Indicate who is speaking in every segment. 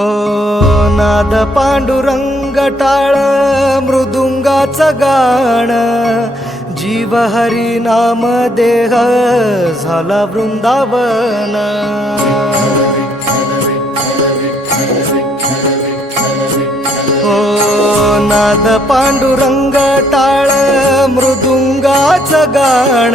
Speaker 1: ओ नाद पाण्डुरङ्गटाल मृदुङ्गाच गाण जीव नाम झाला वृन्दावन ओ नाद पाण्डुरङ्गटाल मृदुङ्गाच गाण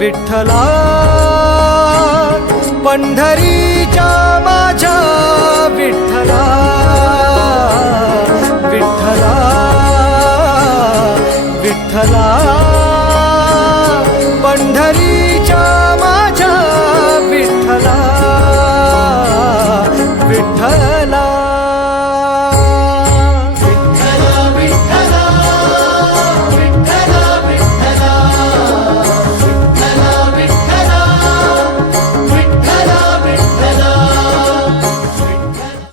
Speaker 1: विठ्ठला पंढरीचा माझा विठ्ठला विठ्ठला विठ्ठला पंढरीचा माझा विठ्ठला विठ्ठला